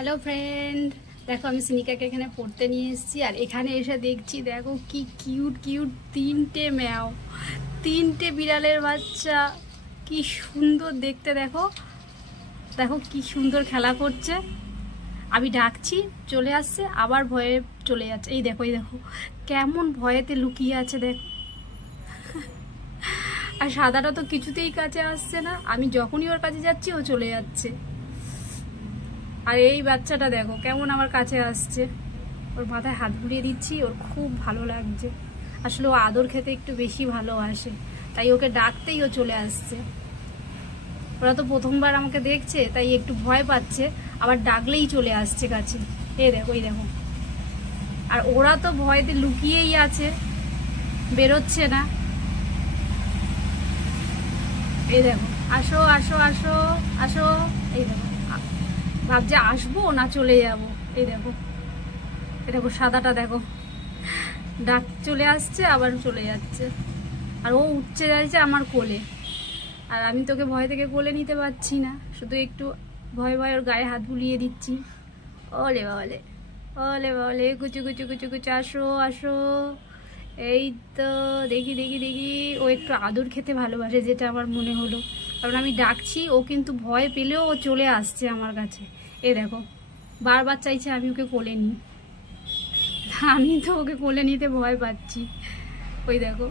Hello friend, দেখো আমি সিনিকাকে এখানে পড়তে নিয়ে এসেছি। আর এখানে এসে দেখছি, দেখো কি কিউট কিউট তিনটে ম্যাও, তিনটে বিড়ালের বাচ্চা, কি সুন্দর দেখতে। দেখো দেখো কি সুন্দর খেলা করছে। আমি ডাকছি চলে আসছে, আবার ভয়ে চলে যাচ্ছে। এই দেখো, এই দেখো কেমন ভয়েতে লুকিয়ে আছে দেখো। আর সাদাটা তো কিছুতেই কাছে আসছে না, আমি যখনই ওর কাছে যাচ্ছি ও চলে যাচ্ছে। আর এই বাচ্চাটা দেখো কেমন আমার কাছে আসছে, ওর মাথায় হাত বুলিয়ে দিচ্ছি, ওর খুব ভালো লাগছে। আসলে ও আদর খেতে একটু বেশি ভালোবাসে, তাই ওকে ডাকতেই ও চলে আসছে। ওরা তো প্রথমবার আমাকে দেখছে, তাই একটু ভয় পাচ্ছে, আবার ডাকলেই চলে আসছে কাছে। এই দেখো, এই দেখো। আর ওরা তো ভয়তে লুকিয়েই আছে, বেরোচ্ছে না। এই দেখো, আসো আসো আসো আসো। এই দেখো, ভাবছে আসবো না চলে যাব। এই দেখো, এই দেখো সাদাটা দেখো, ডাক চলে আসছে আবার চলে যাচ্ছে। আর ও উঠছে যাচ্ছে আমার কোলে, আর আমি তোকে ভয় থেকে কোলে নিতে পারছি না, শুধু একটু ভয় ভয় ওর গায়ে হাত বুলিয়ে দিচ্ছি। ওলে বাবলে, ওলে বাবলে, কুচু কুচু কুচু কুচু, আসো আসো। এই তো দেখি দেখি দেখি, ও একটু আদর খেতে ভালোবাসে, যেটা আমার মনে হলো। কারণ আমি ডাকছি, ও কিন্তু ভয় পেলেও ও চলে আসছে আমার কাছে। এই দেখো, বারবার চাইছে আমি ওকে কোলে নিই, আমি তো ওকে কোলে নিতে ভয় পাচ্ছি। ওই দেখো।